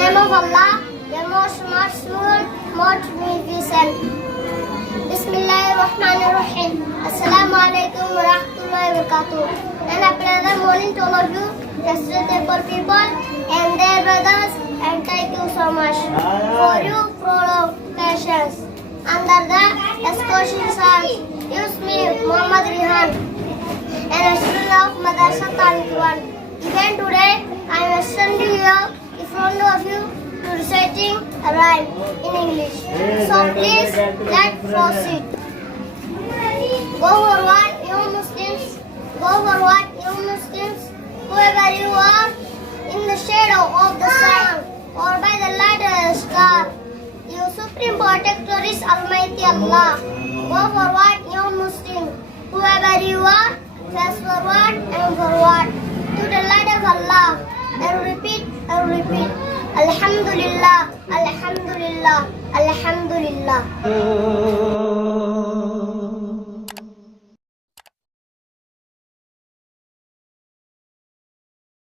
name of Allah, the most merciful, most beneficent. Bismillahirrahmanirrahim. Assalamu alaikum wa rahmatullahi wa barakatuh. And a pleasant morning to all of you, respectable people and their brothers, and thank you so much for your provocations. Under the excursion songs, use me, Muhammad Rihan, and a student of Madrasa Taliban. Even today, I am standing here in front of you to reciting a rhyme in English. So please, let's proceed. Go forward, you Muslims. Go forward, you Muslims. Whoever you are, in the shadow of the sun or by the light of the star, your supreme protector is Almighty Allah. Go forward, you Muslim. Whoever you are, press forward and forward to the light of Allah. And repeat, Alhamdulillah, Alhamdulillah, Alhamdulillah.